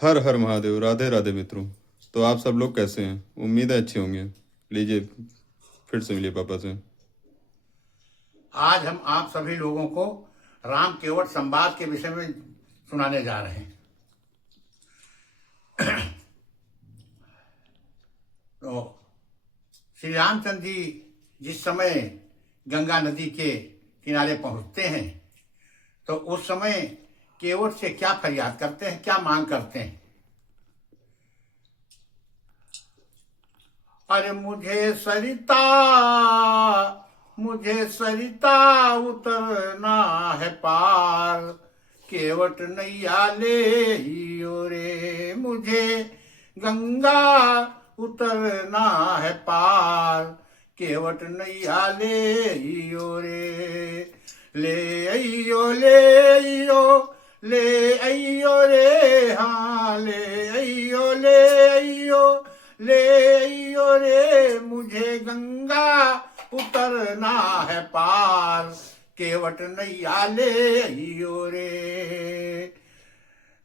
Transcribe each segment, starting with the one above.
हर हर महादेव। राधे राधे मित्रों। तो आप सब लोग कैसे हैं? उम्मीद है अच्छे होंगे। लीजिए, फिर से मिलिए पापा से। आज हम आप सभी लोगों को राम केवट संवाद के विषय में सुनाने जा रहे हैं। तो श्री रामचंद्र जी जिस समय गंगा नदी के किनारे पहुंचते हैं तो उस समय केवट से क्या फरियाद करते हैं, क्या मांग करते हैं। अरे मुझे सरिता उतरना है पार, केवट नैया ले हियो रे। मुझे गंगा उतरना है पार, केवट नैया ले हियो रे। ले अइयो ले अइयो ले अइयो रे, हाँ ले अइयो ले अइयो ले अइयो रे। मुझे गंगा उतरना है पार, केवट नैया ले अइयो रे।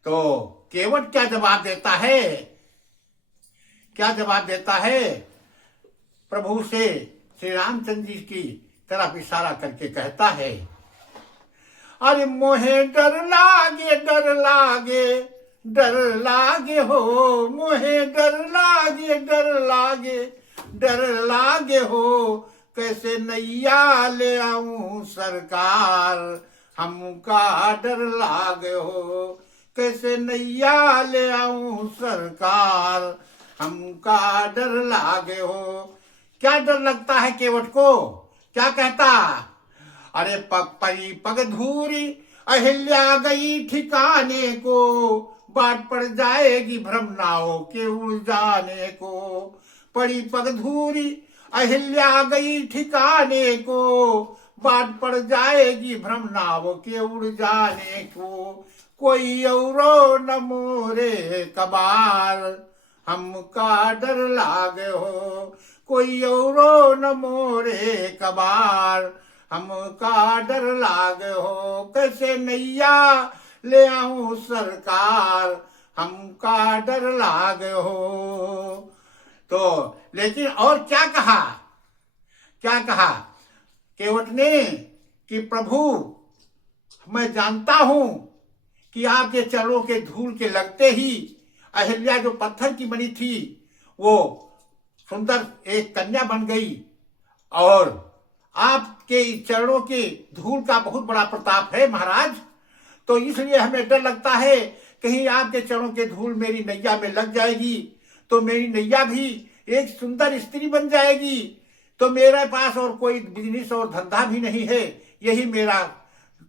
तो केवट क्या जवाब देता है? क्या जवाब देता है? प्रभु से श्री रामचंद्र जी की तरफ इशारा करके कहता है, अरे मोहे डर लागे डर लागे डर लागे हो, मोहे डर लागे डर लागे डर लागे हो। कैसे नैया ले आऊं सरकार, हमका डर लागे हो। कैसे नैया ले आऊं सरकार, हमका डर लागे हो। क्या डर लगता है केवट को? क्या कहता? अरे परी पग धूरी अहिल्या गई ठिकाने को, बाट पड़ जाएगी भ्रम नाव के उड़ जाने को। पड़ी पग धूरी अहिल्या गई ठिकाने को, बाट पड़ जाएगी भ्रम नाव के उड़ जाने को। कोई औरो न मोरे कबार, हमका डर लागे हो। कोई औरो न मोरे कबार, हमका डर लागे हो। कैसे नैया ले आऊं सरकार, हमका डर लागे हो। तो लेकिन और क्या कहा? क्या कहा केवट ने कि प्रभु मैं जानता हूं कि आपके चरणों के धूल के लगते ही अहिल्या जो पत्थर की बनी थी वो सुंदर एक कन्या बन गई, और आपके चरणों के धूल का बहुत बड़ा प्रताप है महाराज। तो इसलिए हमें डर लगता है कहीं आपके चरणों के धूल मेरी नैया में लग जाएगी तो मेरी नैया भी एक सुंदर स्त्री बन जाएगी। तो मेरे पास और कोई बिजनेस और धंधा भी नहीं है, यही मेरा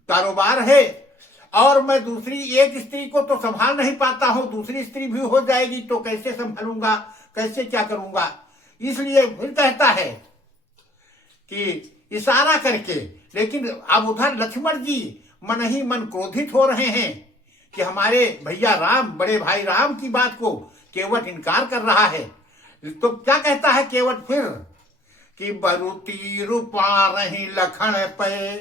कारोबार है। और मैं दूसरी एक स्त्री को तो संभाल नहीं पाता हूं, दूसरी स्त्री भी हो जाएगी तो कैसे संभालूंगा, कैसे क्या करूंगा। इसलिए फिर कहता है कि इशारा करके, लेकिन अब उधर लक्ष्मण जी मन ही मन क्रोधित हो रहे हैं कि हमारे भैया राम, बड़े भाई राम की बात को केवट इनकार कर रहा है। तो क्या कहता है केवट फिर कि बरुती रूपा रही लखन पे,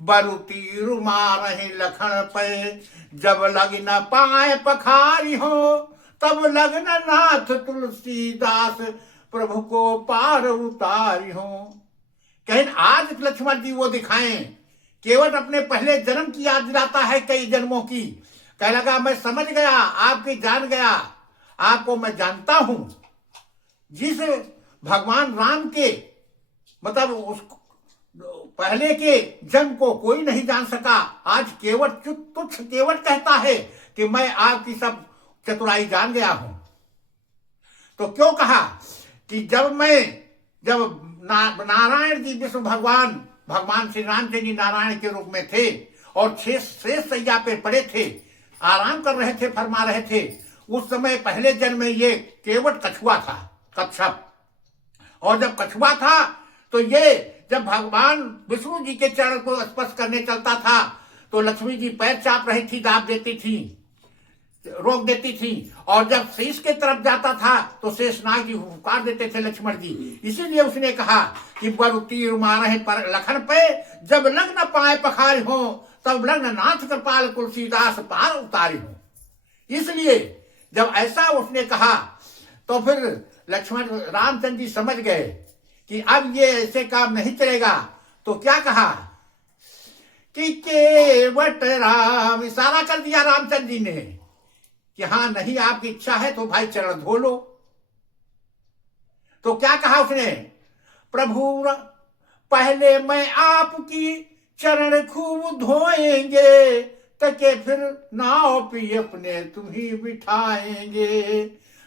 बरुती रुमा रही लखन पे। जब लग न पाए पखारी हो, तब लग न नाथ तुलसीदास, प्रभु को पार उतारी हो। कहीं आज लक्ष्मण जी वो दिखाएं। केवट अपने पहले जन्म की याद दिलाता है, कई जन्मों की। कह लगा मैं समझ गया, आपकी जान गया, आपको मैं जानता हूं। जिस भगवान राम के मतलब उस पहले के जन्म को कोई नहीं जान सका, आज केवट तुच्छ केवट कहता है कि मैं आपकी सब चतुराई जान गया हूं। तो क्यों कहा कि जब नारायण जी विष्णु भगवान श्री रामचंद्र जी नारायण के रूप में थे और शेष सैया पे पड़े थे, आराम कर रहे थे, फरमा रहे थे। उस समय पहले जन्म में ये केवट कछुआ था, कच्छप। और जब कछुआ था तो ये जब भगवान विष्णु जी के चरण को स्पर्श करने चलता था तो लक्ष्मी जी पैर चाप रही थी, दाब देती थी, रोक देती थी। और जब शेष के तरफ जाता था तो शेषनाग जी पुकार देते थे लक्ष्मण जी। इसीलिए उसने कहा कि बरुती रुमारे पर लखन पे, जब लग न पाए पखारी हो, तब लग न नाथ कृपाल तुलसीदास पार उतारी हो। इसलिए जब ऐसा उसने कहा तो फिर लक्ष्मण रामचंद्र जी समझ गए कि अब ये ऐसे काम नहीं चलेगा। तो क्या कहा कि केवट राम, इशारा कर दिया रामचंद्र जी ने कि हाँ नहीं आपकी इच्छा है तो भाई चरण धो लो। तो क्या कहा उसने, प्रभु पहले मैं आपकी चरण खूब धोएंगे, तके फिर नाव पे अपने तुम्ही बिठाएंगे।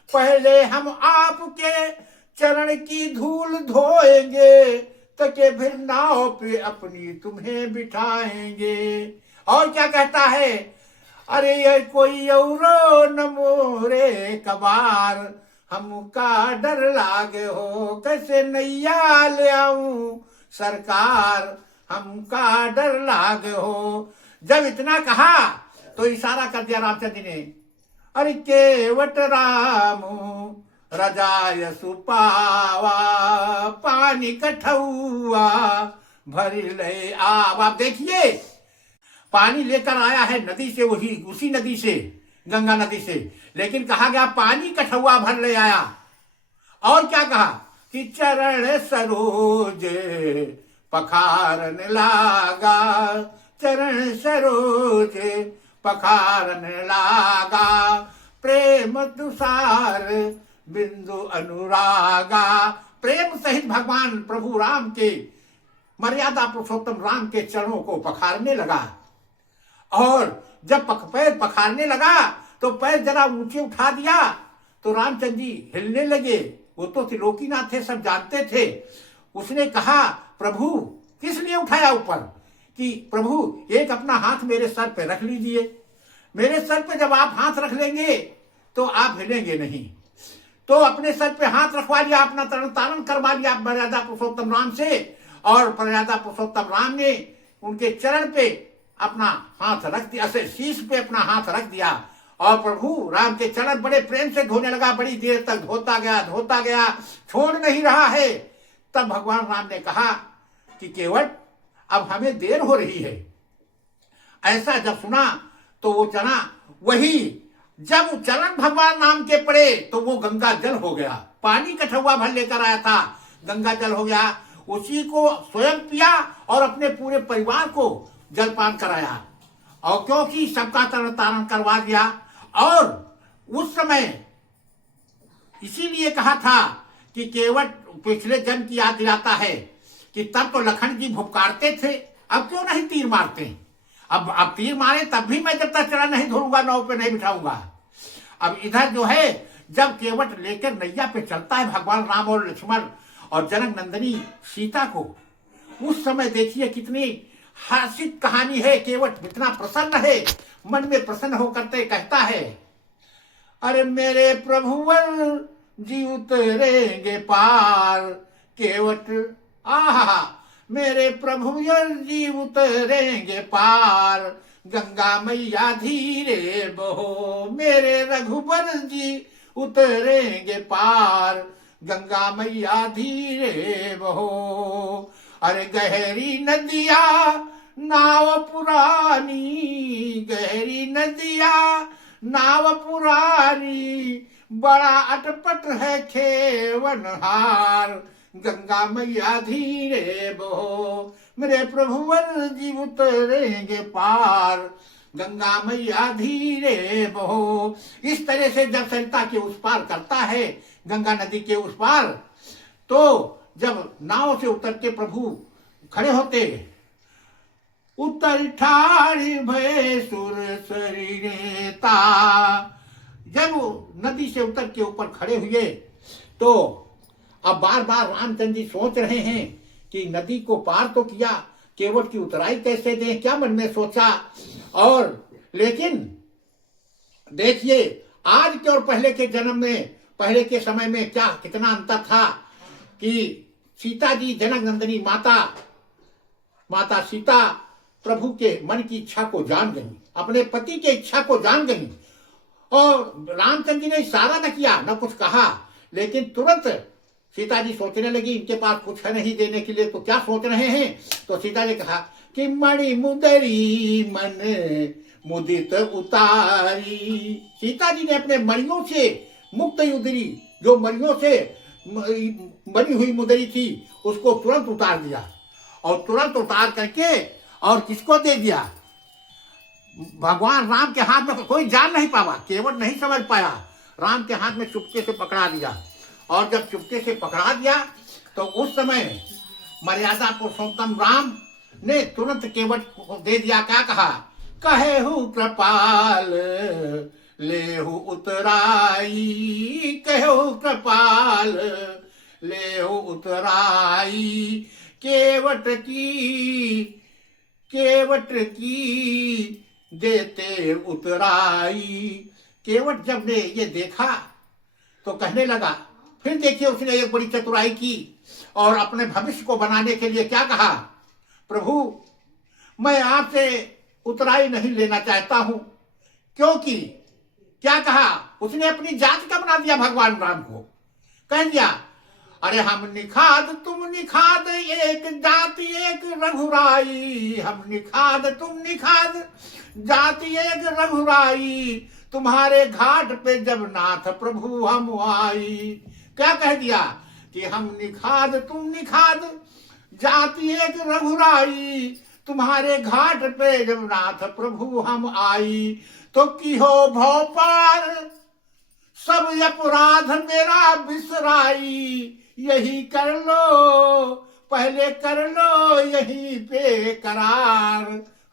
पहले हम आपके चरण की धूल धोएंगे, तके फिर नाव पे अपनी तुम्हें बिठाएंगे। और क्या कहता है, अरे ये कोई औरो न मोरे कबार, हमका डर लागे हो कैसे नैया ले आऊं सरकार, हमका डर लागे हो। जब इतना कहा तो इशारा कर दिया रामचंद्र जी ने, अरे केवट राम रजाय सुपावा, पानी कठौआ भरी ले आव। आप देखिए पानी लेकर आया है नदी से, वही उसी नदी से, गंगा नदी से, लेकिन कहा गया पानी कठौआ भर ले आया। और क्या कहा कि चरण सरोज पखारन लागा, चरण सरोज पखारन लागा, प्रेम तुषार बिंदु अनुरागा। प्रेम सहित भगवान प्रभु राम के, मर्यादा पुरुषोत्तम राम के चरणों को पखारने लगा। और जब पैर पखारने लगा तो पैर जरा ऊंचे उठा दिया तो रामचंद्र जी हिलने लगे। वो तो त्रिलोकीनाथ थे, सब जानते थे। उसने कहा, प्रभु किस लिए उठाया ऊपर, कि प्रभु एक अपना हाथ मेरे सर पे रख लीजिए, मेरे सर पे जब आप हाथ रख लेंगे तो आप हिलेंगे नहीं। तो अपने सर पे हाथ रखवा लिया, अपना तरण तारण करवा लिया मर्यादा पुरुषोत्तम राम से, और मर्यादा पुरुषोत्तम राम ने उनके चरण पे अपना हाथ रख दिया, शीश पे अपना हाथ रख दिया, और प्रभु राम के चरण बड़े प्रेम से धोने लगा। बड़ी देर तक धोता गया, छोड़ नहीं रहा है। तब भगवान राम ने कहा कि केवट अब हमें देर हो रही है। ऐसा जब सुना तो वो चना, वही जब चरण भगवान राम के पड़े तो वो गंगा जल हो गया। पानी कठौआ भर लेकर आया था, गंगा जल हो गया। उसी को स्वयं पिया और अपने पूरे परिवार को जलपान कराया, और क्योंकि सबका तरण तारण करवा दिया। और उस समय इसीलिए कहा था कि केवट पिछले जन्म की याद दिलाता है कि तब तो लखन जी भुपकारते थे, अब क्यों नहीं तीर मारते। अब तीर मारे तब भी मैं जब तक चढ़ा नहीं धोऊंगा, नाव पे नहीं बिठाऊंगा। अब इधर जो है, जब केवट लेकर नैया पे चलता है भगवान राम और लक्ष्मण और जनक नंदिनी सीता को, उस समय देखिए कितनी हास्यिक कहानी है। केवट इतना प्रसन्न है, मन में प्रसन्न होकर कहता है, अरे मेरे प्रभुवर जी उतरेंगे पार। केवट आहा, मेरे प्रभुवर जी उतरेंगे पार, गंगा मैया धीरे बहो, मेरे रघुबर जी उतरेंगे पार, गंगा मैया धीरे बहो। अरे गहरी नदिया नाव पुरानी, गहरी नदिया नाव पुरानी, बड़ा अटपट है खेवनहार, गंगा मैया धीरे बहो, मेरे प्रभुवर जी उतरेंगे पार, गंगा मैया धीरे बहो। इस तरह से जब सरिता के उस पार करता है, गंगा नदी के उस पार, तो जब नाव से उतर के प्रभु खड़े होते, उतर ठाड़ी भय सुर शरीरेता। जब नदी से उतर के ऊपर खड़े हुए तो अब बार बार रामचंद्र जी सोच रहे हैं कि नदी को पार तो किया, केवट की उतराई कैसे दें, क्या मन में सोचा। और लेकिन देखिए आज के और पहले के जन्म में, पहले के समय में क्या कितना अंतर था कि सीता जी जनक नंदिनी माता सीता प्रभु के मन की इच्छा को जान गई, अपने पति के इच्छा को जान गई। और रामचंद्र जी ने इशारा न किया, न कुछ कहा, लेकिन तुरंत सीता जी सोचने लगी इनके पास कुछ है नहीं देने के लिए, तो क्या सोच रहे हैं। तो सीता ने कहा कि मणि मुदरी मन मुदित उतारी। सीता जी ने अपने मणियों से मुक्त उतरी, जो मणियों से बनी हुई मुदरी थी उसको तुरंत उतार दिया, और तुरंत उतार करके और किसको दे दिया? भगवान राम के हाथ में। कोई जान नहीं पावा, केवट नहीं समझ पाया, राम के हाथ में चुपके से पकड़ा दिया। और जब चुपके से पकड़ा दिया तो उस समय मर्यादा पुरुषोत्तम राम ने तुरंत केवट को दे दिया। क्या कहा? कहेहु कृपाल लेहु उतराई, कहेहु कृपाल लेहु उतराई, केवट की देते उतराई। केवट जब ने ये देखा तो कहने लगा, फिर देखिए उसने एक बड़ी चतुराई की और अपने भविष्य को बनाने के लिए क्या कहा? प्रभु, मैं आपसे उतराई नहीं लेना चाहता हूं, क्योंकि क्या कहा उसने? अपनी जात का बना दिया भगवान राम को। कह दिया, अरे हम निखाद तुम निखाद, एक जाति एक रघुराई। हम निखाद तुम निखाद, जाति एक रघुराई। तुम्हारे घाट पे जब नाथ प्रभु हम आई। क्या कह दिया? कि हम निखाद तुम निखाद, जाति एक रघुराई। तुम्हारे घाट पे जब नाथ प्रभु हम आई। तो की हो भव पार, सब अपराध मेरा बिसराई। यही कर लो, पहले कर लो यही पे करार।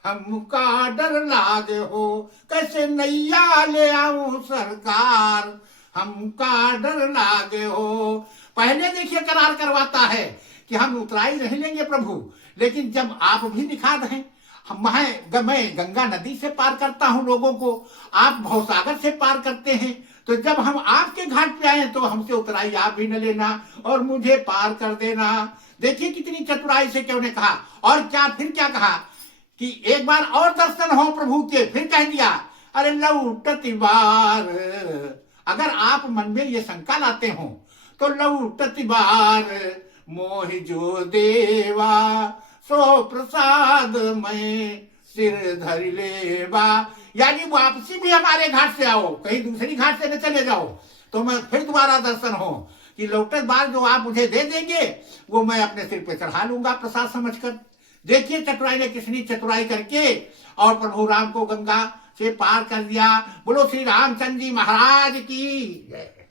हमका डर लागे हो, कैसे नैया ले आऊं सरकार। हमका डर लागे हो। पहले देखिए करार करवाता है कि हम उतराई नहीं लेंगे प्रभु, लेकिन जब आप भी निखाद हैं, मैं गंगा नदी से पार करता हूं लोगों को, आप भवसागर से पार करते हैं, तो जब हम आपके घाट पे आए तो हमसे उतराई आप भी न लेना और मुझे पार कर देना। देखिए कितनी चतुराई से क्यों ने कहा। और क्या फिर क्या कहा कि एक बार और दर्शन हो प्रभु के। फिर कह दिया, अरे लौटती बार, अगर आप मन में ये शंका लाते हो तो लौटती बार, मोहि जो देवा सो प्रसाद में सिर धरि लेवा। यानी वापसी भी हमारे घाट से आओ, कहीं दूसरी घाट से न चले जाओ, तो मैं फिर दोबारा दर्शन हो कि लौटत बार जो आप मुझे दे देंगे वो मैं अपने सिर पे चढ़ा लूंगा प्रसाद समझकर। देखिए चतुराई ने कितनी चतुराई करके और प्रभु राम को गंगा से पार कर दिया। बोलो श्री रामचंद्र जी महाराज की जय।